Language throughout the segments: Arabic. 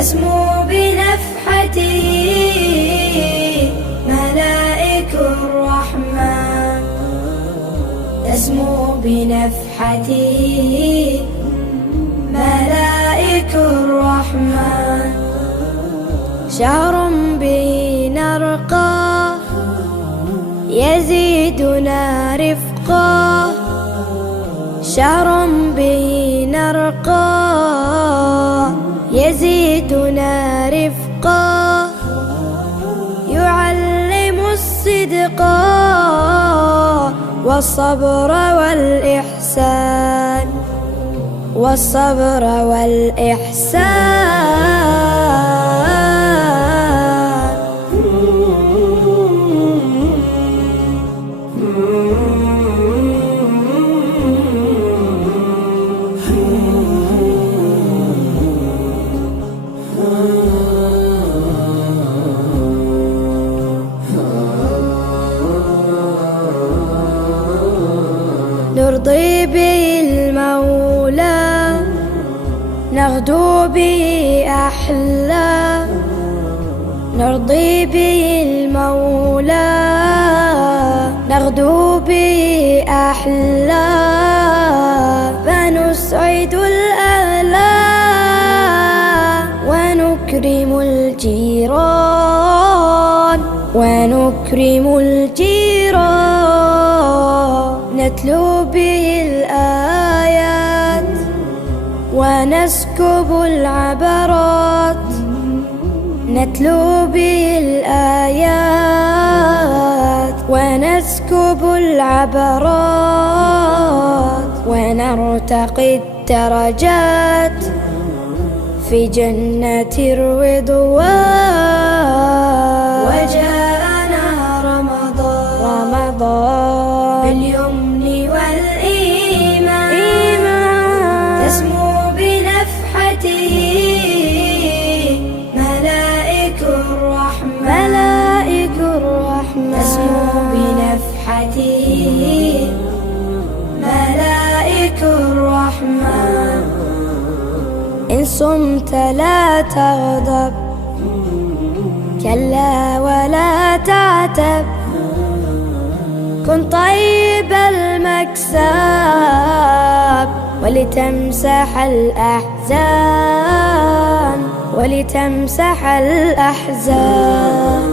تسمو بنفحته ملائك الرحمن، تسمو بنفحته ملائك الرحمن. شهر به نرقى يزيدنا رفقا، شهر به نرقى يزيدنا رفقا، يعلم الصدق والصبر والإحسان، والصبر والإحسان. نرضي به المولى، نغدو به أحلى، نرضي به المولى، نغدو به أحلى، فنسعد الأهلى ونكرم الجيران، ونكرم الجيران. نتلو به الآيات ونسكب العبرات، نتلو به الآيات ونسكب العبرات، ونرتقي الدرجات في جنة الرضوان. وجاءنا رمضان باليمن والإيمان، تسمو بنفحته ملائك الرحمن، ملائك الرحمن، تسمو بنفحته ملائك الرحمن. إن صمت لا تغضب، كلا ولا تعتب، كن طيب المكسب ولتمسح الأحزان، ولتمسح الأحزان.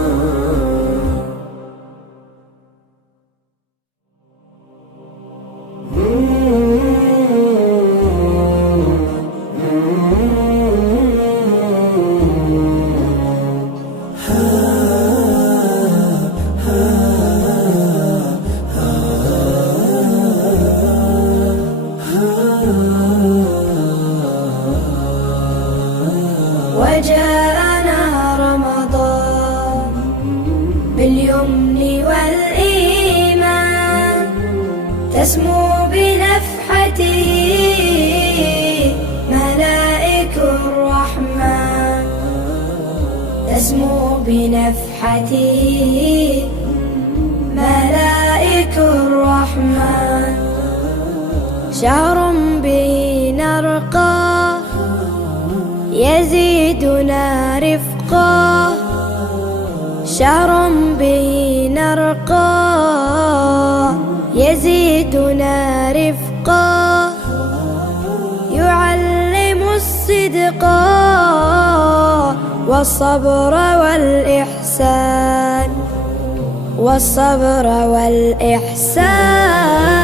وجاءنا رمضان باليمن والإيمان، تسمو بنفحته ملائك الرحمن، تسمو بنفحته ملائك الرحمن. شهر به نرقى يزيدنا رفقا، شهر به نرقى يزيدنا رفقا، يعلم الصدق والصبر والإحسان، والصبر والإحسان.